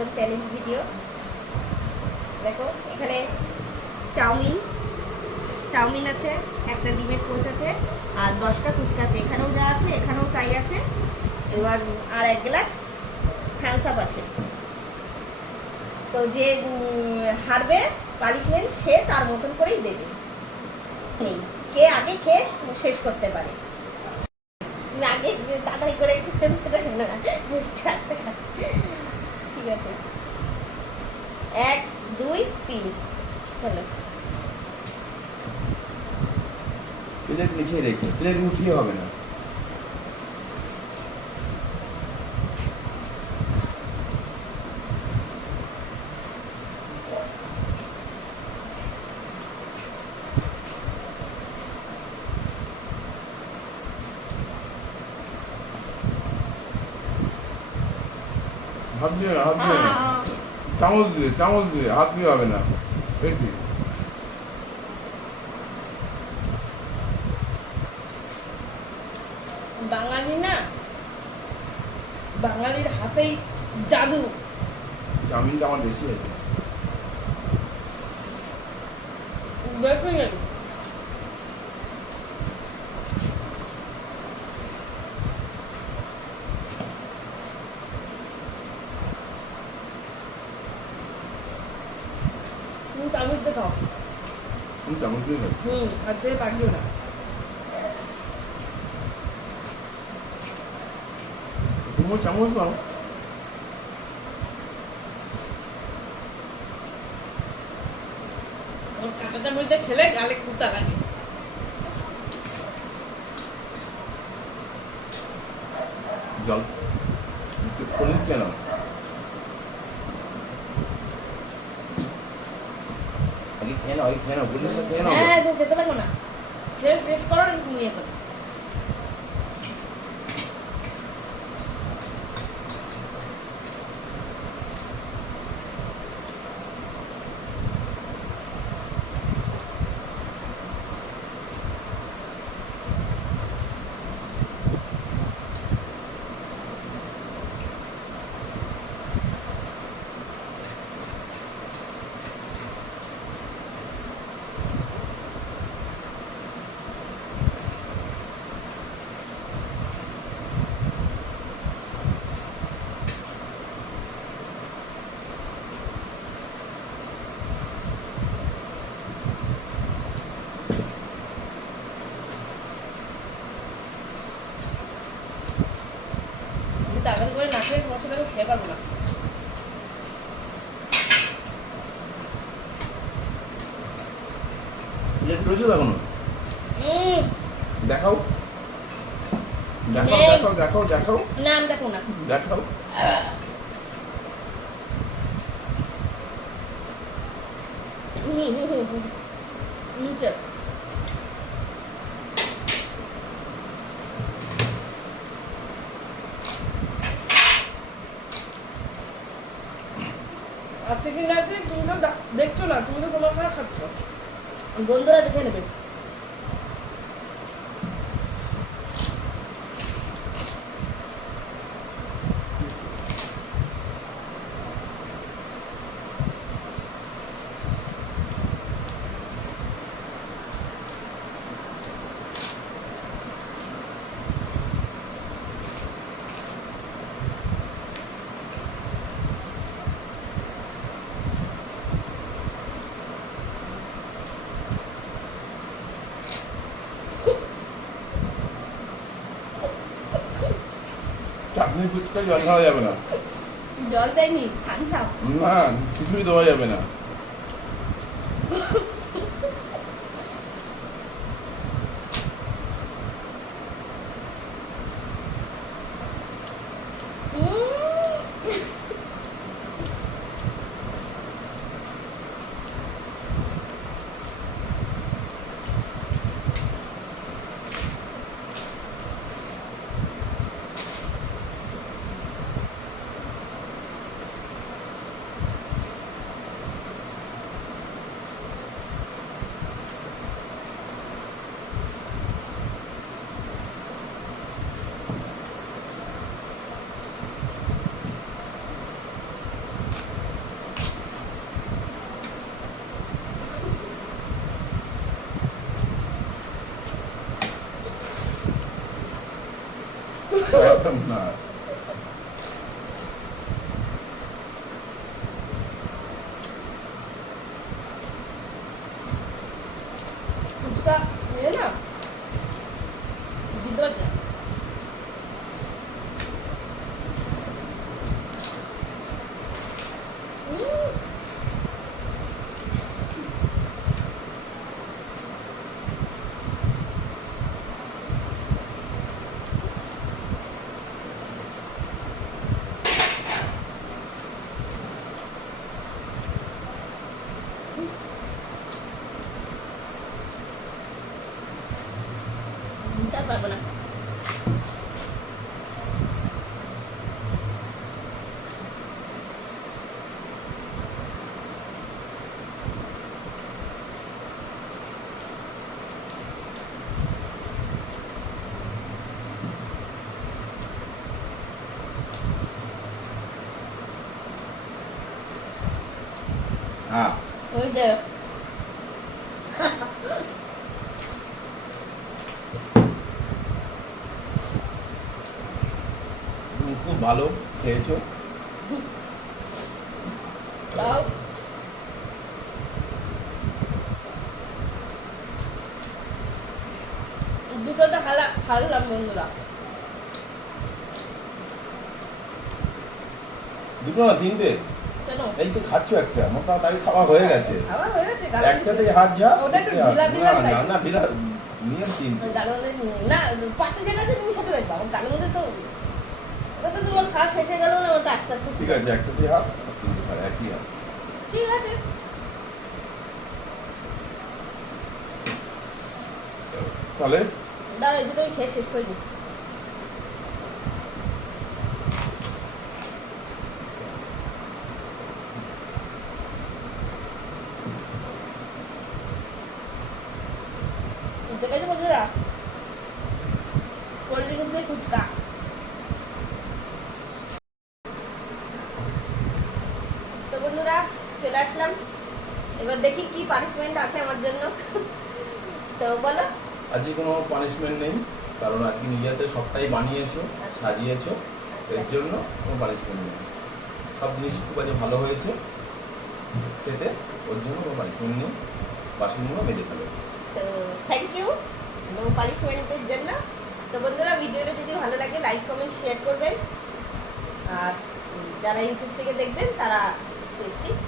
সুন্দর challenge video. দেখো এখানে চাউমিন আছে, একটা ডিমের পোচ আছে, আর 10টা ফুচকা আছে। এখানেও যা আছে এখানেও তাই আছে। এবার আর 1 গ্লাস থামস আপ আছে। তো যে হারবে পানিশমেন্ট সে তার মতন করেই দেবে, নেই কে আগে খেয়ে শেষ করতে পারে। তুমি আগে তাড়াতাড়ি করে ঠিক আছে, 1 2 3 চলো। প্লেট নিচে রেখে, প্লেট উঠিয়ে হবে না। হাত দিয়ে না, হাত দিয়ে না, চামচ দিয়ে, হাত দিয়ে হবে না। দেখি বাঙালি না, বাঙালির হাতেই জাদু। চাউমিনটা আমার বেশি আছে। দেখুন তুমি চামচ দিয়ে খাও। তুমি চামচ দিয়ে খাচ্ছ? হাত দিয়ে পাঠিও না। তুমি চামচ দাও। কাঁটা চামচটা খেলে গালে কুচা লাগে। জল করিস কেন? আগে খেয়ে নাও, বলিস খেয়ে নাও। হ্যাঁ, তুমি খেতে লাগবে না, খেয়ে টেস্ট করো নিয়ে খাও। তাড়াতাড়ি করে না খেয়ে মশলাকে খেয়ে পারবো না। প্লেট রয়েছে এখনো? দেখাও, নেই। দেখাও। না আমি দেখো না। দেখাও। নিচে আছে কি না আছে তুমি তো দেখছো না, তুমি তো তোমার খাওয়া খাচ্ছ। বন্ধুরা দেখে নেবে। চাটনি ফুচকা জল খাওয়া যাবে না। জল দেয়নি, থামস আপ। না, কিছুই দেওয়া যাবে না। পারতাম না। ফুচকা নিয়ে না দিতে পারছে আর পারবো না। হ্যাঁ ওই যে তুমি খুব ভালো খেয়েছো। তাও দুটোতে হারলাম বন্ধুরা। দুটো না তিনটে? কেন এই তো খাচ্ছ একটা, মোটামুটি খাওয়া হয়ে গেছে। খাওয়া হয়ে গেছে একটাতে হাত যা। ওটা একটু ঢিলা ঢিলা না খাই। না ঢিলা নিয়ম তিনটে। না পাতে যেটা আছে তুমি সেটা দেখবা, আমার গালের মধ্যে তো ওটা তো তোমার খাওয়া শেষ হয়ে গেল না, ওটা আস্তে আস্তে ঠিক আছে, একটাতে হাত আর তিনটে খায়, একই হাত। ঠিক আছে। তাহলে দাঁড়া এই দুটো আমি খেয়ে শেষ করে দিই। বুঝতে পেরেছো বন্ধুরা? কোল্ড ড্রিঙ্কস দিয়ে ফুচকা। তো বন্ধুরা চলে আসলাম, এবার দেখি কি পানিশমেন্ট আছে আমার জন্য। তো বলো। আজকে কোনো পানিশমেন্ট নেই, কারণ আজকে নিজেতে সবটাই বানিয়েছো, সাজিয়েছো, এর জন্য কোনো পানিশমেন্ট নেই। সব জিনিস খুব আজ ভালো হয়েছে খেতে, ওর জন্য কোনো পানিশমেন্ট নেই। বাসনগুলো মেজে ফেলো। তো থ্যাংক ইউ নো পানিশমেন্টের জন্য। তো বন্ধুরা ভিডিওটা যদি ভালো লাগে লাইক কমেন্ট শেয়ার করবেন, আর যারা ইউটিউব থেকে দেখবেন তারা প্লিজ